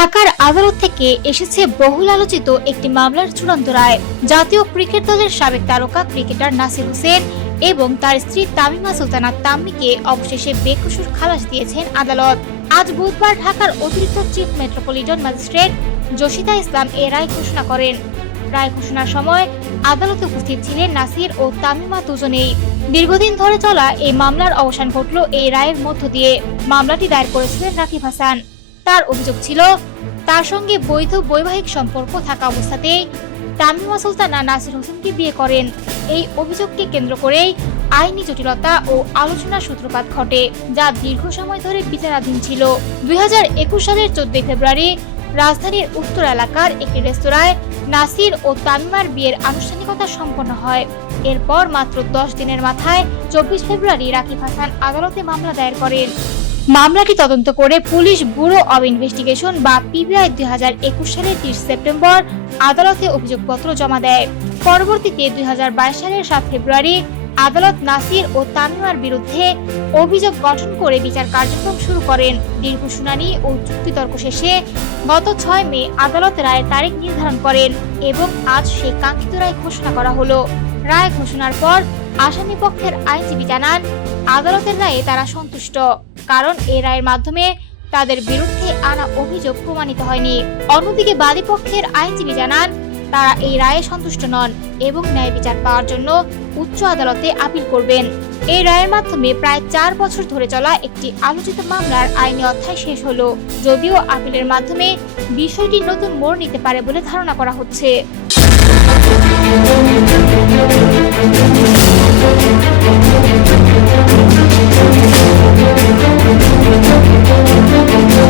ঢাকার আদালত থেকে এসেছে বহুল আলোচিত একটি মামলার চূড়ান্ত রায়। জাতীয় ক্রিকেট দলের সাবেক তারকা ক্রিকেটার নাসির হোসেন এবং তার স্ত্রী তামিমা সুলতানা তাম্মিকে অবশেষে বেকসুর খালাস দিয়েছেন আদালত। আজ বুধবার ঢাকার অতিরিক্ত চিফ মেট্রোপলিটন ম্যাজিস্ট্রেট জসিতা ইসলাম এ রায় ঘোষণা করেন। রায় ঘোষণার সময় আদালতে উপস্থিত ছিলেন নাসির ও তামিমা দুজনেই। দীর্ঘদিন ধরে চলা এই মামলার অবসান ঘটল এই রায়ের মধ্য দিয়ে। মামলাটি দায়ের করেছিলেন রাকিব হাসান। তার অভিযোগ ছিল, তার সঙ্গে বৈধ বৈবাহিক সম্পর্ক থাকা অবস্থাতেই তামিমা সুলতানা নাসির হোসেনকে বিয়ে করেন। এই অভিযোগকে কেন্দ্র করেই আইনি জটিলতা ও আলোচনার সূত্রপাত ঘটে, যা দীর্ঘ সময় ধরে বিচারাধীন ছিল। 2021 সালের 14 ফেব্রুয়ারি রাজধানীর উত্তর এলাকার একটি রেস্তোরাঁয় নাসির ও তামিমার বিয়ের আনুষ্ঠানিকতা সম্পন্ন হয়। এরপর মাত্র 10 দিনের মাথায় 24 ফেব্রুয়ারি রাকিব হাসান আদালতে মামলা দায়ের করেন। মামলাটি তদন্ত করে পুলিশ ব্যুরো অব ইনভেস্টিগেশন বা পিবিআই 2021 সালের 30 সেপ্টেম্বর আদালতে অভিযোগপত্র জমা দেয়। পরবর্তীতে 2022 সালের 7 ফেব্রুয়ারি আদালত নাসির ও তামিমার বিরুদ্ধে অভিযোগ গঠন করে বিচার কার্যক্রম শুরু করেন। দীর্ঘ শুনানি ও যুক্তিতর্ক শেষে গত 6 মে আদালত রায়ের তারিখ নির্ধারণ করেন এবং আজ সেই কাঙ্ক্ষিত রায় ঘোষণা করা হলো। রায় ঘোষণার পর আসামি পক্ষের আইনজীবী জানান, আদালতের রায়ে তারা সন্তুষ্ট, কারণ এই রায়ের মাধ্যমে তাদের বিরুদ্ধে আনা অভিযোগ প্রমাণিত হয়নি। অন্যদিকে বাদী পক্ষের আইনজীবী জানান, তারা এই রায়ে সন্তুষ্ট নন এবং ন্যায় বিচার পাওয়ার জন্য উচ্চ আদালতে আপিল করবেন। এই রায়ের মাধ্যমে প্রায় 4 বছর ধরে চলা একটি আলোচিত মামলার আইনি অধ্যায় শেষ হলো, যদিও আপিলের মাধ্যমে বিষয়টি নতুন মোড় নিতে পারে বলে ধারণা করা হচ্ছে।